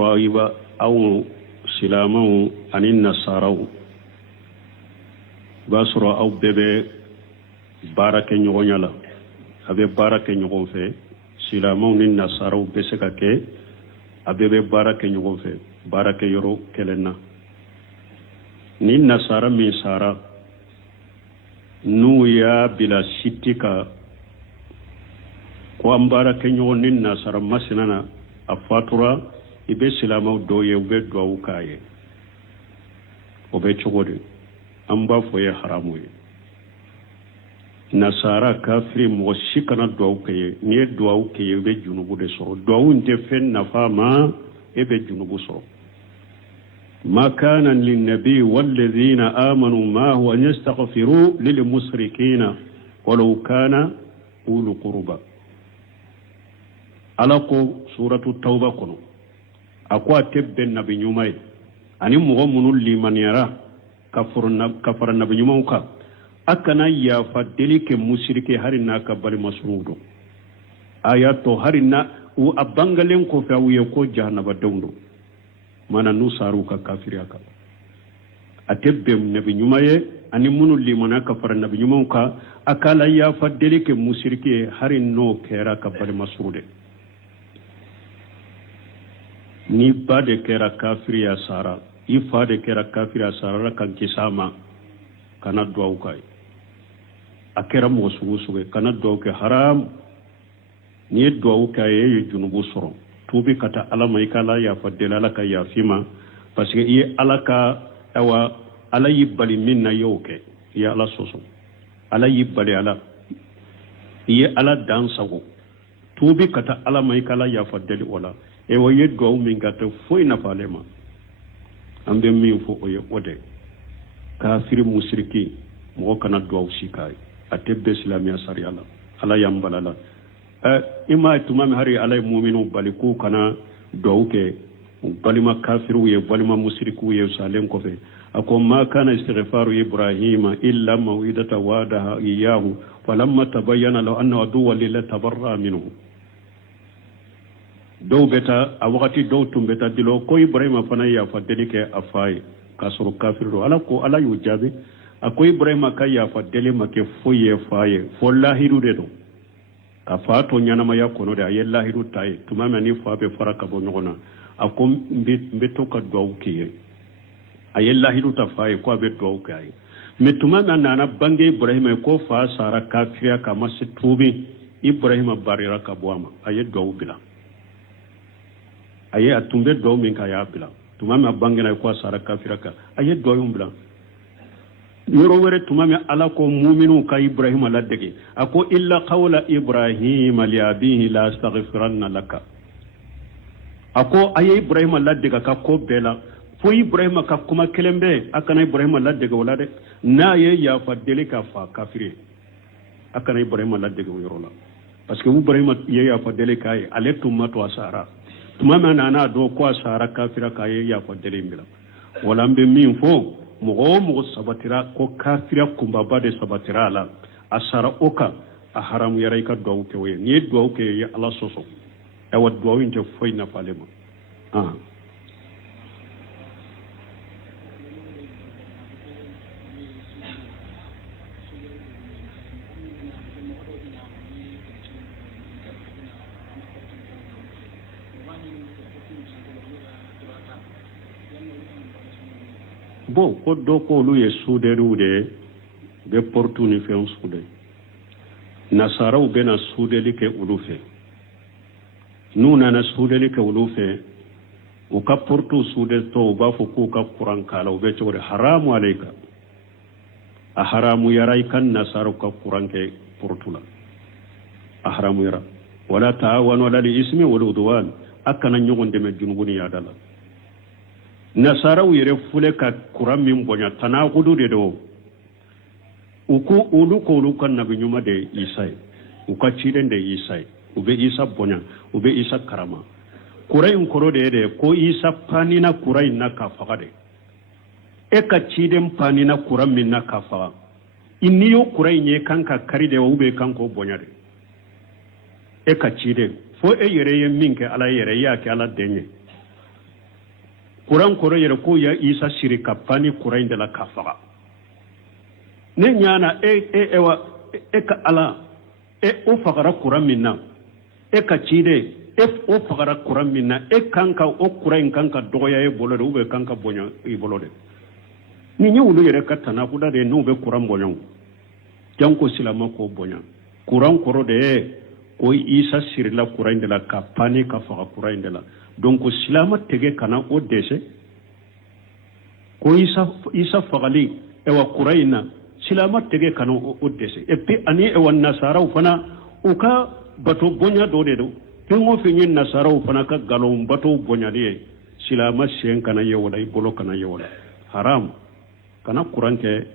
sɔrɔ iba aw silamɛw ani nasaraw b'a sɔrɔ aw bɛɛ bɛ baara kɛ ɲɔgɔnya la a bɛ baara kɛ ɲɔgɔn fɛ silamɛw ni nasaraw bɛ se ka kɛ a bɛɛ bɛ baara kɛ ɲɔgɔn fɛ baara kɛ yɔrɔ kelen na ni nasara min sara n'u y'a bila siti ka ko an baara kɛ ɲɔgɔn ni nasara masina na a fatura i bɛ silamɛw dɔw ye u bɛ duwawu k'a ye o bɛ cogo di an b'a fɔ ye haramu ye nasara kafiri mɔgɔ si kana duwawu kɛ ye n'i ye duwawu kɛ ye i bɛ junubu de sɔrɔ duwawu in tɛ fɛn nafa ma e bɛ junubu sɔrɔ ما كان للنبي والذين آمنوا معه أن يستغفروا للمشركين ولو كان أولو قربى ألقوا سورة التوبة كنو أقوى تب النبي نيومي أني مغمون لمن يرى كفر النبي نيوموكا أكنا يفدلك مشركي هرنا كبال مسرود آياتو هرنا وأبانغلين كفا ويكو جهنم دوندو mana nu saru ka kafiriya ka atebbe nabi nyumaye ani munu limana ka fara nabi nyumon ka akala ya fadeli ke mushrike harin no kera ka bal masrude ni bade kera kafiriya sara ifade kera kafiriya sara kan kisama kana duwa kai akera mo sugu kana duwa ke haram ni duwa kai ye junubu soro tubi kata ala mai kala ya fadela ala ka ya fima parce que i ala ka awa ala yibali minna yoke ya ala soso ala yibali ala i ala dan sago tubi kata ala mai kala ya fadeli wala e wo yeddo min gata foi na falema ambe min fo o ye ode kafir musriki mo kana do sikai atebbe islamiya sariala ala yambalala ima tumami hari alay mu'minu baliku kana dawke balima kafiru ye balima musriku ye salen ko fe ako ma kana istighfaru ibrahima illa mawidata wadaha iyahu falamma tabayyana law anna aduwwa lillahi tabarra minhu dow beta a wakati dow tumbeta dilo ko ibrahima fana ya fadeli ke afai kasuru kafiru ala ko ala yujabi ako ibrahima kay ya fadeli make foye faye follahiru de do a fa to ñanama yakkono de a ye lahiru taye tumama ni fa be fara ka bo ñogona a ko mbe to ka duwawu kiye a ye lahiru ta fa ye ko a be duwawu ke aye mais tumama nana bange ibrahima ko fa sara kafiriya ka ma se tuubi ibrahima barira ka bo ama a ye duwawu bila a ye a tumbe duwawu min ka ya bila tumama bangena ko sara kafiriya ka a ye duwawu bila yoro were tumami ala ko mu'minu ka ibrahima ladege ako illa qawla ibrahima li abihi la astaghfiranna laka ako ayi ibrahima ladega ka ko bela fo ibrahima ka kuma kelembe akana ibrahima ladega wala de na ye ya fadele ka fa kafiri akana ibrahima ladega yoro la parce que ibrahima ye ya fadele ka ye ale tumato asara tumami nana do ko asara kafira ka ye ya fadele mbila wala mbe min fo mogo sabatira ko kafira kumbaba de sabatira la asara oka a haramu yaray ka duwawu ke woye ni duwawu ke ya ala soso ewa duwawu inte foy na falema bon ko do ko lu ye suderu de be portu ni fe on sude nasaraw bena sudeli ke ulufe nuna na sudeli ke ulufe o ka portu sude to ba fo ko ka quran kala o be to haramu alayka a haramu yaray kan nasaru ka quran ke portula a haramu yara wala ta'awanu ala al-ismi wal udwan akana nyogonde me junubuni yadala nasaraw yere fule ka kuran min bonya tana gudu de do uku ulu ko ulu kan nabi nyuma de isai uka ciden de isai ube isa bonya ube isa karama kurai koro de ko isa panina kurai na ka fagade e ka ciden panina kuran min na ka faga inni yo kurai nye kanka kari de ube kanko bonya de e ka ciden fo e yere ye minke ala yere ya ke ala denye kuran koro yere ko ya isa siri ka pani kuran de la kafaga ne nyana ka ala o fagara kuran minna ka cide o fagara kuran minna kanka o kuran kanka dogoya e bolo de ube kanka bonya e bolo de ni nyewulu yere ka tana kuda de no be kuran bonyon janko silama ko bonya kuran koro de ko isa siri la kuran de la ka pani ka faga kuran de la donc silama tege kana o dese ko isa fagali ewa kuraina silama tege kana o dese et puis ani ewa nasara fana o ka bato bonya do de do tengo fini nasara fana ka galon bato bonya de silama sen kana yewala ibolo kana yewala haram kana kurante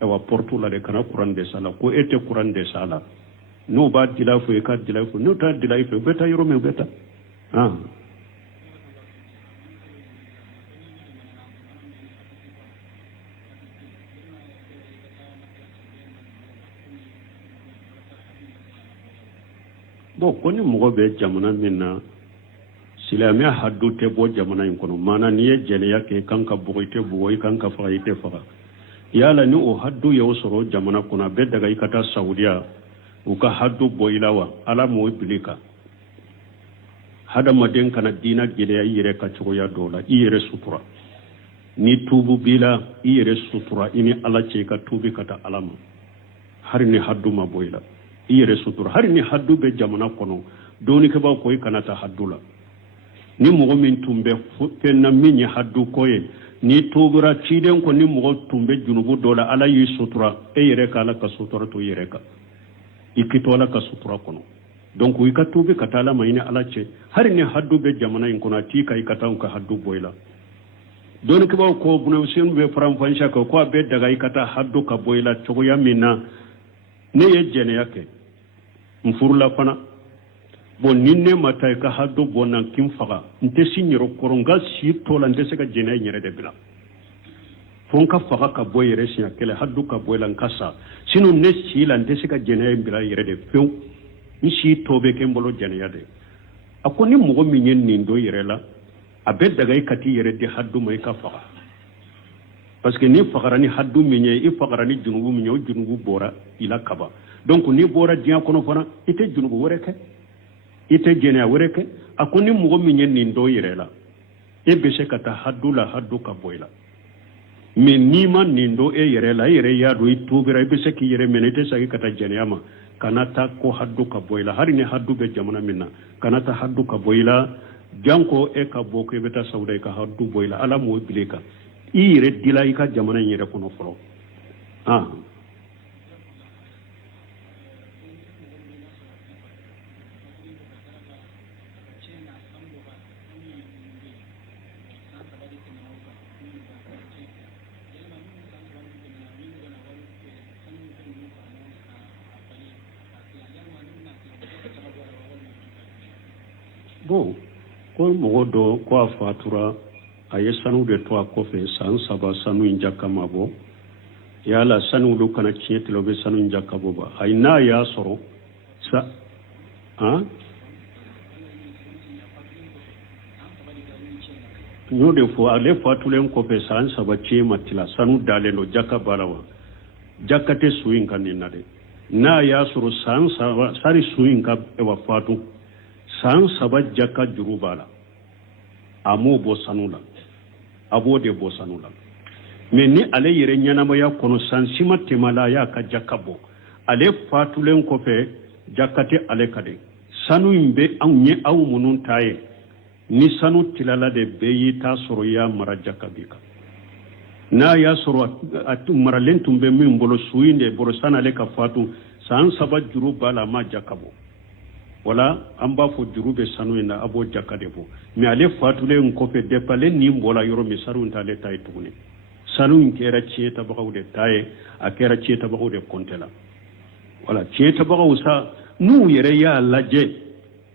ewa portula de kana kurande sala ko ete kurande sala no ba dilafu e ka dilafu no ta dilafu beta yoro me beta bon koni mogo be jamana minna silamia haddu te bo jamana in kono mana niye jeleya ke kanka bugoite bugoy kanka faite faga yala ni o haddu yo soro jamana kuna be daga ikata saudiya uka haddu boilawa ala mo bilika hada maden kana dina geleya yire ka choya dola yire sutura ni tubu bila yire sutura ini ala ce ka tubi kata alama har ni haddu ma boila yere sutur har ni haddu be jamana kono doni ke ba koy kanata haddula ni mogo min tumbe fenna min ya haddu koye ni tubura ciden ko ni mogo tumbe junubu dola ala yi sutura yere kala ka sutura to yere ka ikitola ka sutura kono donc wi ka tubi katala mayni ala ce har ni haddu be jamana in kono ti kai katan ka haddu boyla doni ke ba ko bunu sen be fram fansha ko be daga ikata haddu ka boyla to ya minna ne ye jene yake mfurula fana bon ninne mata ka haddo bonan kim faga nte sinyero koronga si tola nte se ka jene nyere de bila fon ka faga ka boyere sinya kele haddu ka boylan kasa sinu ne si la nte se ka jene bila yere de few ni si tobe ke mbolo jene yade akoni mugo minyen ni ndo yere la abe daga ikati yere de haddu mai ka faga parce que ni fagarani haddu minye i fagarani junubu minyo junubu bora ila kaba donc ni bora dia kono fana ite junubu wereke ite jene wereke akoni mugo minye ni ndo yirela e bese kata haddu la haddu ka boila mais ni man ni ndo e yirela yire ya do itubira e bese ki yire menete sagi kata jene ama kanata ko haddu ka boila hari ni haddu be jamana minna kanata haddu ka boila janko e ka boko e beta sauda ka haddu boila ala mo bileka ire dila ika jamana yere kono folo bon ko mogo do ko fatura aye sanu de to akofe san saba sanu injaka mabo yala sanu lu kana chietlo be sanu injaka boba ayna ya soro sa nyode fo ale fatulen ko pe san saba che matila sanu dale no jaka balawa jakate suin kanina de na ya soro san saba sari suin ka e wa fatu san saba jaka jurubala amo bo sanula abode bo sanula mais ni ale yere nyanama ya kono sansima temala ya ka jakabo ale fatulen ko fe jakate ale kade sanu imbe anye aw munun taye ni sanu tilala de beyi ta soro ya mara jakabika na ya soro atu maralen tumbe min bolo suinde boro sanale ka fatu san saba jurubala ma jakabo wala amba fo jurube sanu ina abo jakade bo mi ale fatule ko fe depale ni mbola yoro mi saru ntale tay tugune sanu nkera cieta bagawde taye akera cieta bagawde kontela wala cieta bagawsa nu yere ya laje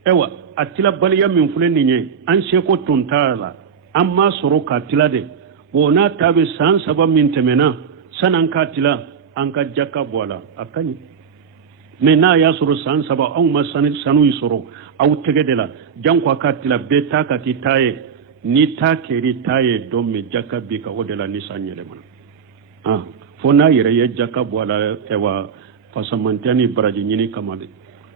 ewa atila baliya min fuleni nye an seko tontala amma soro katila de bona tabe san saba min temena sanan katila anka jakka bola akani mena ya soro san saba au masani sanu isoro au tegedela janko akatila beta kati taye ni ta keri ta ye don me jaka bi ka o de la ni sanyele mana fo na yere ye jaka boala ewa fasamantani baraji nyini kamade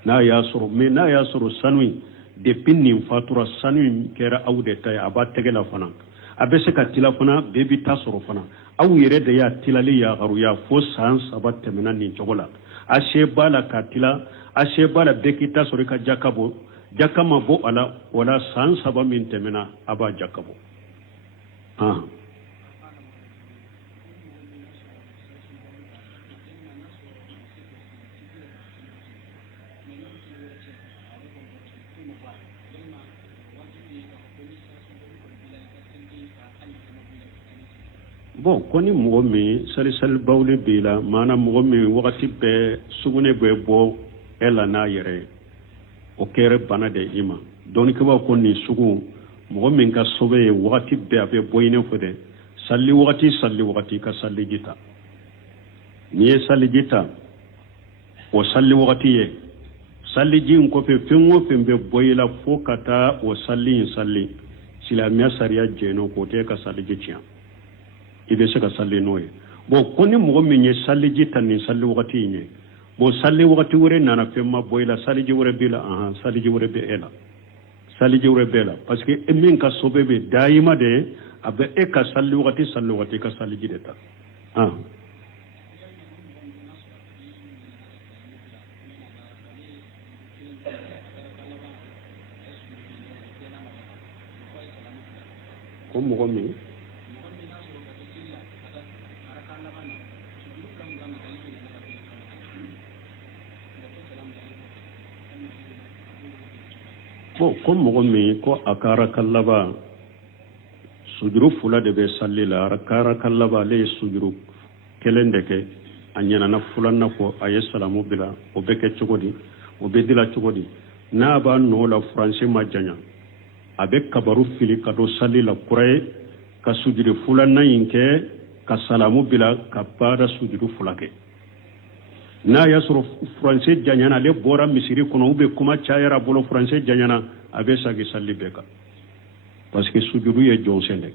na ya soro me na ya soro sanui de pinni fatura sanui kera awde tay aba tegela fana abe se ka tila fana bebi ta soro fana aw yere de ya tilali ya garu ya fo sans abatte mena ni jogola ashe bala ka tila ashe bala bekita soro ka jakabo jakama bo ala wala sans aba min temena aba jakabo bon koni mɔgɔ min salisalibaw de b'i la maana mɔgɔ min wagati bɛɛ sugunɛ bɛ bɔ e la n'a yɛrɛ ye o kɛra bana de i ma dɔnnikɛbaw ko nin sugu mɔgɔ min ka sobe ye wagati bɛɛ a bɛ bɔ i n'a fɔ dɛ salli wagati ka saliji ta n'i ye saliji ta o salli wagati ye saliji in kɔfɛ fɛn o fɛn bɛ bɔ i la fo ka taa o salli in salli silamɛya sariya jɛnna k'o tɛ ka saliji tiɲɛ i bɛ se ka salli n'o ye bon ko ni mɔgɔ min ye saliji ta nin salli wagati in ye bon salli wagati wɛrɛ nana fɛn ma bɔ i la saliji wɛrɛ b'i la saliji wɛrɛ bɛ e la saliji wɛrɛ b'e la parce que e min ka sobe bɛ dayima de a bɛ e ka salli wagati ka saliji de ta ko mɔgɔ min ko mɔgɔ min ko a ka araka laban sujuru fula de bɛ salli la araka laban ale ye sujuru kelen de kɛ a ɲɛnana fulanna fɔ a ye salamu bila o bɛ kɛ cogo di o bɛ dila cogo di n'a b'a nɔ la furansi ma janya a bɛ kabaru fili ka don salli la kura ye ka sujuru fulanna in kɛ ka salamu bila ka baara sujuru fula kɛ n'a y'a sɔrɔ furanse janyana ale bɔra misiri kɔnɔ ou bien kuma cayara bolo furanse janyana a bɛ sagi salli bɛɛ kan parce que sujudu ye jɔnsen de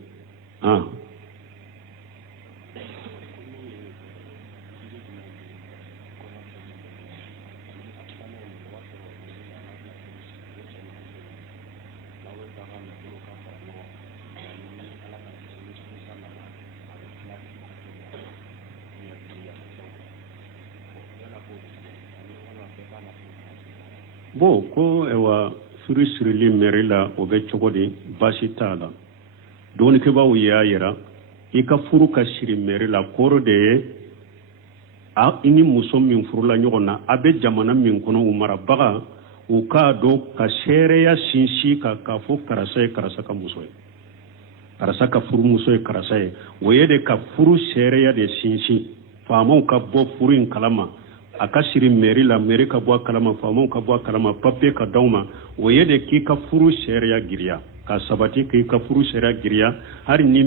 bon ko ewa furu sirili mɛri la o bɛ cogo di baasi t'a la dɔɔnikɛbaw y'a yira i ka furu ka siri mɛri la kɔrɔ de ye i ni muso min furula ɲɔgɔn na a bɛ jamana min kɔnɔ u marabaga u k'a dɔn ka seereya sinsin k'a fɔ karisa ye karisa ka muso ye karisa ka furumuso ye karisa ye o ye de ka furu seereya de sinsin faamaw ka bɔ furu in kalama a ka siri mɛri la mɛri ka bɔ a kalama faamaw ka bɔ a kalama papiye ka d'aw ma o ye de k'i ka furu sariya giriya ka sabati k'i ka furu sariya giriya hali ni i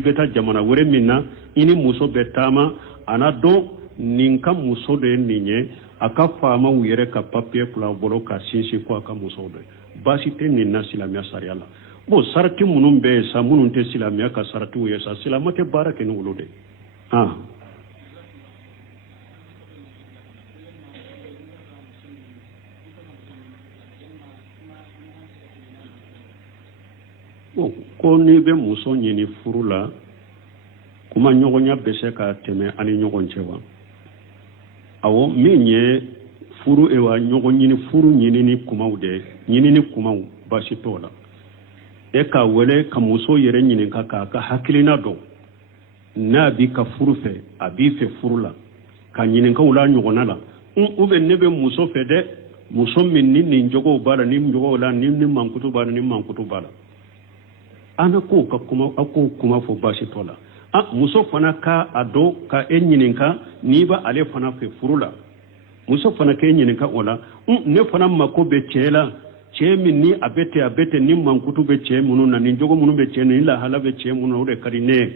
bɛ taa jamana wɛrɛ min na i ni muso bɛ taama a na dɔn nin ka muso de ye nin ye a ka faamaw yɛrɛ ka papiye kula bolo ka sinsin ko a ka muso de baasi tɛ nin na silamɛya sariya la bon sarati minnu bɛ yen sa minnu tɛ silamɛya ka saratiw ye sa silamɛ tɛ baara kɛ ni olu de ko n'i bɛ muso ɲini furu la kuma ɲɔgɔnya bɛ se ka tɛmɛ ani ɲɔgɔn cɛ wa awɔ min ye furu furu ɲinini kumaw de ɲinini kumaw baasi t'o la e ka wele ka muso yɛrɛ ɲininka k'a ka hakilina dɔn n'a b'i ka furu fɛ a b'i fɛ furu la ka ɲininkaw la ɲɔgɔnna la ou bien ne bɛ muso fɛ dɛ muso min ni nin jogow b'a la ni jogow la ni mankutu b'a la ni mankutu b'a la ana ko ka kuma ako kuma fo baasi to la muso fana ka ado ka e ɲininka ni ba ale fana fɛ furu la muso fana ka e ɲininka o la ne fana mako bɛ cɛ la cɛ min ni a bɛ ten ni mankutu bɛ cɛ minnu na ni jogo minnu bɛ cɛ ni lahala bɛ cɛ minnu na o de ka di ne ye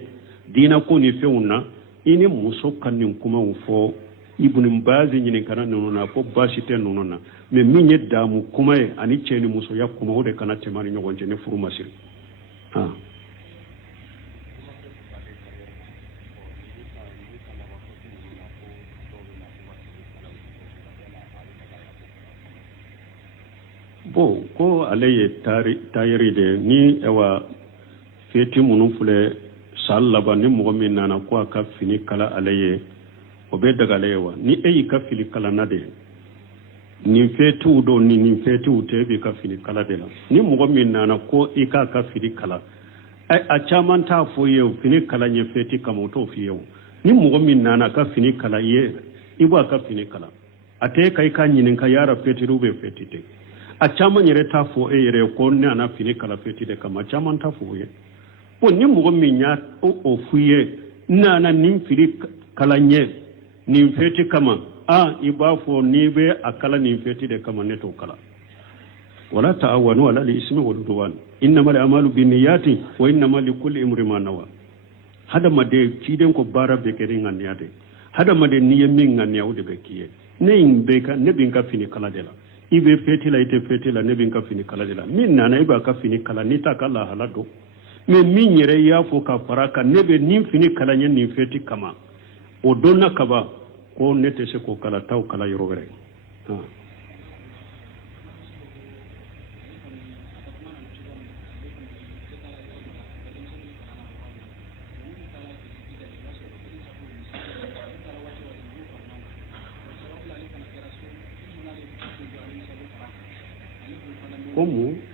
diina ko ni fɛnw na i ni muso ka nin kumaw fɔ Ibn Baz ɲininkana ninnu na fo baasi tɛ ninnu na mais min ye daamu kuma ye ani cɛ ni musoya kuma o de kana tɛmɛ ni ɲɔgɔn cɛ ni furu ma siri ah bon ko ale ye tayiri de ni ewa feti munu fule sal laban ni mɔgɔ min nana ko a ka fini kala ale ye o bɛ daga ale ye wa ni e y'i ka fini kala na de nin fetiw don ni nin fetiw tɛ e b'i ka fini kala de la ni mɔgɔ min nana ko i k'a ka fini kala a caman t'a fɔ ye fini kala ɲɛ feti kama o t'o f'i ye ni mɔgɔ min nana ka fini kala ye i b'a ka fini kala a tɛ ka i ka ɲininka yara feti ou bɛ feti tɛ a caman yɛrɛ t'a fɔ e yɛrɛ ko ne nana fini kala feti de kama a caman t'a fɔ o ye bon ni mɔgɔ min y'a o f'i ye nana nin fini kala ɲɛ nin feti kama i b'a fɔ n'i bɛ a kala nin feti de kama ne t'o kala wala ta'awanu ala al-ismi wal udwan innamal a'malu binniyati wa innamal likulli imrin ma nawa hadamade ciden ko bara be kedi nganiya de hadamade niye min nganiya o de be kiye ne in be ka ne bin ka fini kala de la ibe feti la ite feti la ne bin ka fini kala de la min nana iba ka fini kala ni ta kala halado me min yere ya fo ka faraka ne be nin fini kala nyen ni feti kama o donna kaba ko ne te se ko kala taw kala yoro were como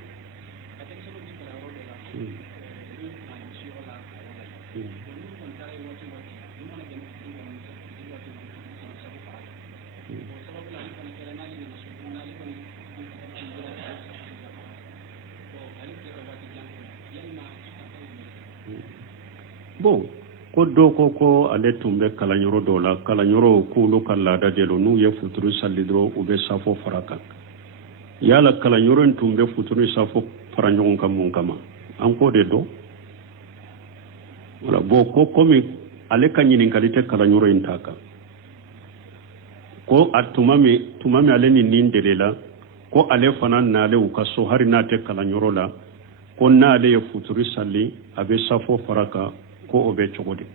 bon ko do ko ale tumbe kala nyoro do la kala nyoro ko lo kala da de lo nu ye futuru salidro o be safo faraka yala kala nyoro tumbe futuru safo faranyon kam mun kama an ko de do wala bo ko komi ale kanyinin kalite kala nyoro intaka ko tumami ale ni nindelela ko ale fana nale u kaso hari nate kala nyoro la ko nale ye futuru salli abe safo faraka ko obe chogode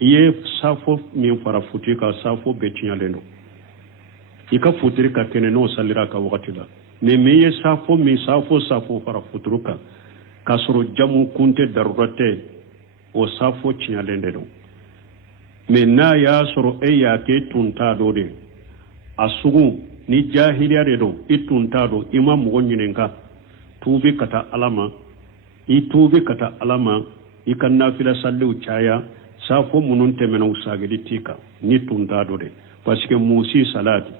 iye safo min fara futi ka safo be tinyalendo ika futiri ka kene no salira ka wakati la me ye safo fara futuruka kasoro jamu kunte darurate o safo tinyalende do me na ya soro ya ke tunta do de asugu ni jahiliya de do itunta do imam mo nyinenka tubi kata alama ikan nafila sallu chaya safo munun temena usagedi tika ni tunda do de parce que musi salati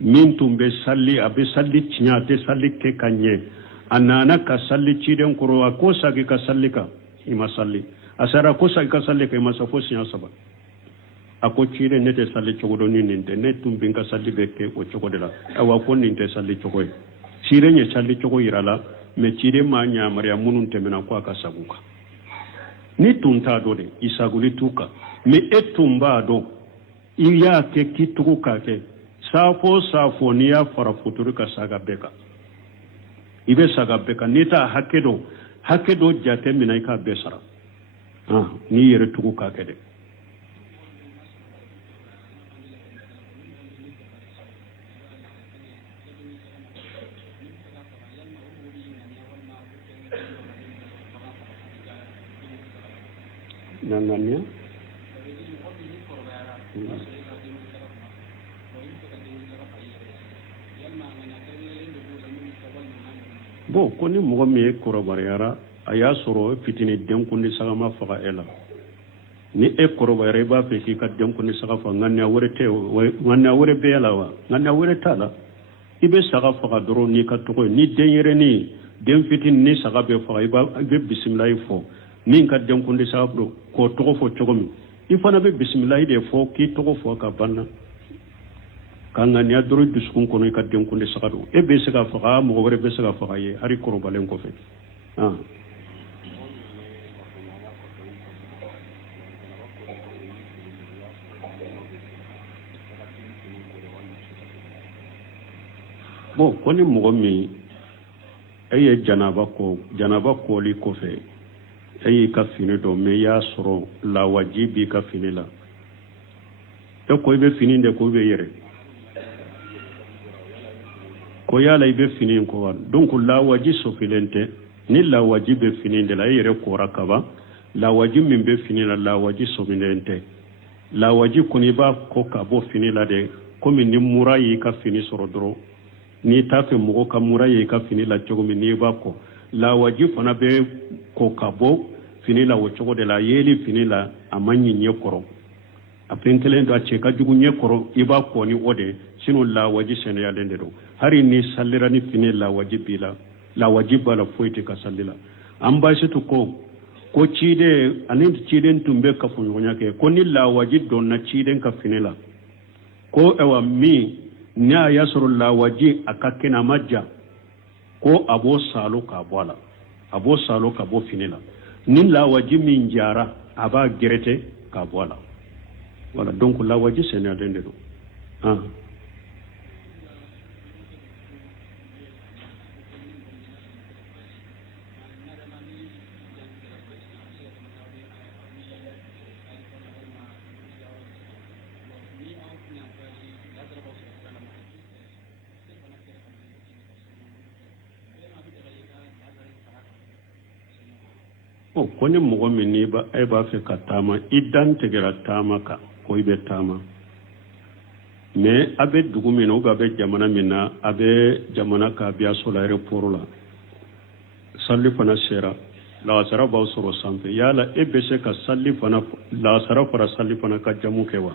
min tumbe salli abe salli tinyate salli ke kanye anana ka salli chiden koro ko sagi ka sallika ima salli asara ko sagi ka sallika ima safo sinya saba ako chide nete salli chogodo ni ninte ne tumbe ka salli beke o chogodela awa ko ninte salli chogoy chire nye salli chogo irala me chide ma nya maria munun temena ko aka saguka ni tunta do de isaguli tuka me etumba do iya ke kituka ke safo ni ya fara futuru ka saga beka ibe saga beka nita hakedo jate mina ka besara ni yere tuka ke de nananya bo ko ni mo me korobariyara aya soro fitini denkundi sagama faga ela ni korobariyara ba fe ki ka denkundi saga fa nganya wore be ela wa nganya wore tala ibe saga faga doro ni ka to ni denyere ni den fitini ni saga be faga ibe bismillah fo min ka denkundi saga ko to fo chogomi ifana be bismillah de fo ki to fo ka banna kanga ni adoro duskun kono ka denkundi saga do e be saga faga mo wore be saga faga ye hari korobalen ko fe bon koni mo mi eye janaba ko li ko fe eye ka fini do me ya soro la wajibi ka fini la to ko be fini de ko be yere ko yala ibe fini ko wan donc la wajibi so filente ni la wajibi fini de la yere ko rakaba la wajibi min be fini la wajibi so filente la wajibi kuni ba ko ka bo fini la de comme ni murayi ka fini soro doro ni tafe mugo ka murayi ka fini la chogo mi ni ba ko la wajibi fana be ko ka bo fini la wo chogo de la yeli fini la amanyi nyekoro apentelen do ache ka jugu nyekoro iba ko ni ode sino la wajibi sene ya dende do hari ni sallira ni fini la wajibi la wajibi la foite ka sallila amba shi to ko cide anin ciden tumbe ka funyonya ke ko ni la wajibi don na ciden ka fini la ko ewa mi nya yasru la waji akakena majja ko abo salo ka bo finila nin la waji min jara aba gerete ka bola wala donc la waji c'est na dende do kone mogo min ni ba ay ba fe ka tama idan tegera tama ka ko ibe tama mais abe dugu min o ga be jamana minna abe jamana ka biya sola aéroport la salli fana sera la sara ba soro sanfe yala ebe se ka salli fana la sara fara salli fana ka jamu kewa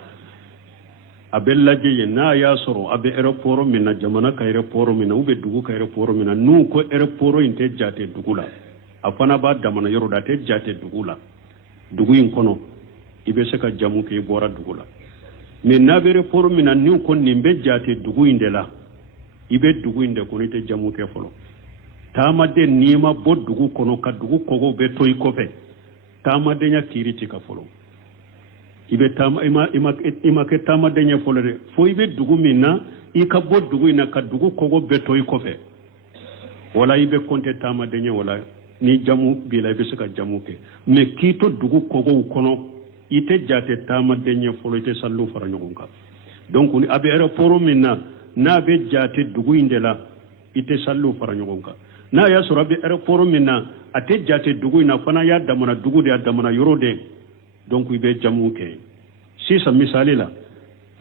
abe laje na ya soro abe aéroport minna jamana ka aéroport minna ube dugu ka aéroport minna nu ko aéroport inte jate dugu la afana ba damana yoro da te jate dugula dugu in kono ibe se ka jamu ke bora dugula me na bere pour mina ni ko nimbe jate dugu indela ibe dugu inde ko ni te jamu ke folo tama de nima bo dugu kono ka dugu kogo be toy ko be tama de nya kiriti ka folo ibe tama ima ke tama de nya folo de fo ibe dugu mina i ka bo dugu ina ka dugu kogo be toy ko be wala ibe konte tama de nya wala ni jamu bila be suka jamu ke me kito dugu kogo kono ite jate tama denye folo ite sallu fara nyogonka donc ni abe aéroport minna na be jate dugu indela ite sallu fara nyogonka na ya sura be aéroport minna ate jate dugu ina fana ya damana dugu de damana yorode donc ibe jamu ke si sa misali la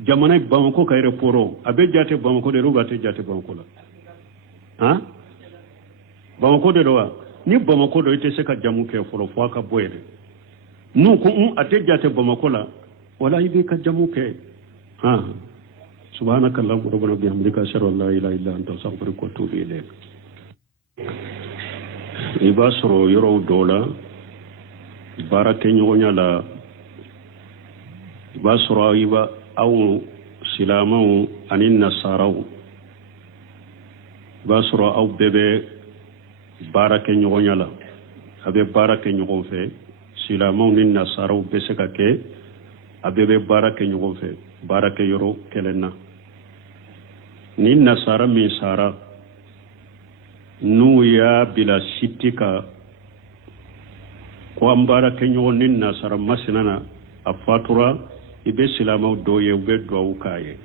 jamana Bamako ka aéroport abe jate Bamako de ruba te jate Bamako la Bamako de roa ni Bamako do ite se ka jamu ke folo fo ka boyede nu ko ate jate Bamako la wala ibe ka jamu ke subhanaka allahumma rabbana bihamdika ashhadu an la ilaha illa anta astaghfiruka wa atubu ilayk ibasro yoro dola barake nyonya la ibasro iba aw silamaw anin nasaraw ibasro aw bebe barake nyonya la abe barake nyogon fe silamaw nin nasaraw be se ka ke abebe barake nyogon fe barake yoro kelena ni nasara mi sara nu ya bila sitika ko ambara kenyo ni nasara masinana afatura ibe silamaw doye ube do ukaye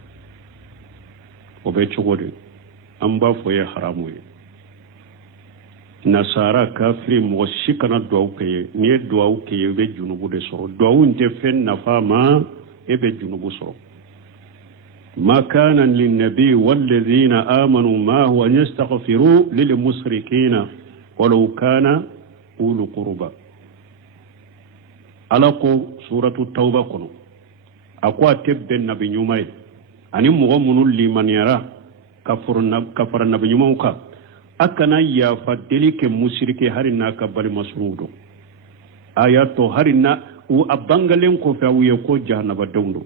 obe chogode amba foye haramu ye nasara kafiri mo shikana do ukaye ni do ukaye be junubu de soro do unte fen nafama ebe junubu soro ما كان للنبي والذين آمنوا معه أن يستغفروا للمشركين ولو كان أولو قربى ألقوا سورة التوبة كنو أقوى تبدأ النبي نيومي أني مغمون لمن يرى كفر النبي نيوموكا أكنا يفدلك مشرك هرنا كبال مسرودو آياتو هرنا وأبانغلين كفاو يكو جهنم دوندو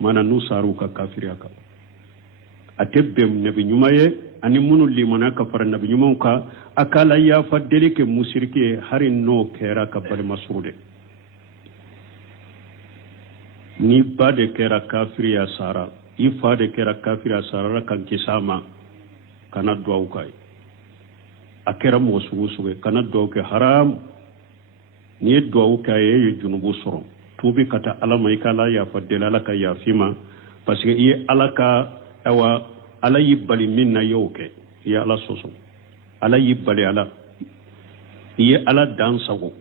mana nusaru ka kafiri aka atebbe nabi nyumaye ani munu limana ka fara nabi nyumanka akala ya fadeli ke mushrike harin no kera ka bal masrude ni bade kera kafiri ya sara ifade kera kafiri ya sara kan kisama kana duwa ukai akera mo sugu kana do ke haram ni do ka ye junubu soro tubi kata ala mai kala ya fadela ala ka ya fima parce que ye ala ka awa ala yibali minna yoke ya ala soso ala yibali ala ye ala dan sago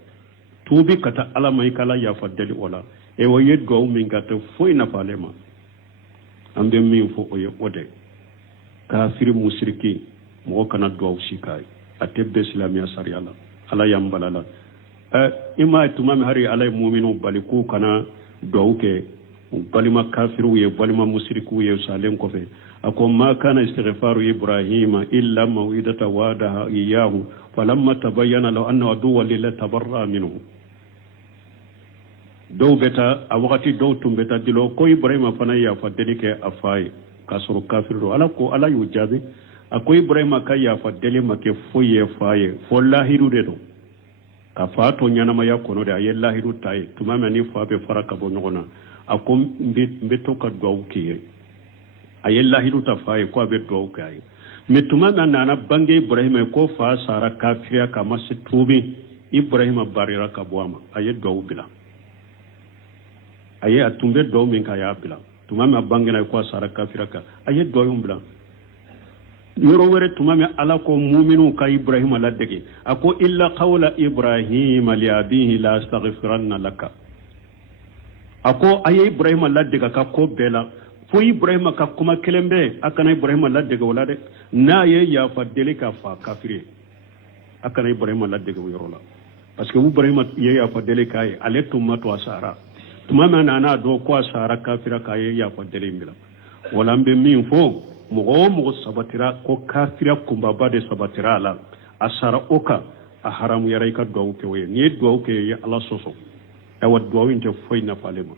tubi kata ala mai kala ya fadeli wala e wo ye do min gata foi na falema ambe min fo o ye ode kafir musriki mo kana do sikai atebbe islamiya sariyala ala yambalala ima tumami hari ala mu'minu baliku kana do ke balima kafiru ye balima musriku ye salen ko fe ako ma kana istighfaru ibrahima illa mawidata wadaha iyahu falamma tabayyana law anna aduwwa lillahi tabarra minhu do beta a wakati do tumbeta dilo ko ibrahima fana ya fadeli ke afai kasuru kafiru ala ko ala yujabi ako ibrahima ka ya fadeli make foye faye fo lahiru de do ka fato nyana ma yakono de ay lahiru tay tumama ni fa be faraka bo ngona ako mbeto ka do kiye ay lahiru ta faye ko be do kay metuma nana bange ibrahima ko fa sara kafira kama se tubi ibrahima barira ka boama ay do bila ay atumbe do min ka ya bila tumama bange na ko sara kafira ka ay do yum bila yoro were tumame ala ko mu'minu ka ibrahima ladege ako illa qawla ibrahima li abihi la astaghfiranna laka ako ay ibrahima ladege ka ko bela fo ibrahima ka kuma kelembe akana ibrahima ladege wala de na ye ya fa delika fa kafiri akana ibrahima ladege yoro la parce que ibrahima ye ya fa delika ay ale tumato asara tumame nana do ko asara kafira ka ye ya fa delimbila wala mbe min fo mogo sabatira ko kafira kumba bade sabatira la asara oka a haramu yaray ka do ke we ni do ke ya Allah soso e wad do winte foyna falema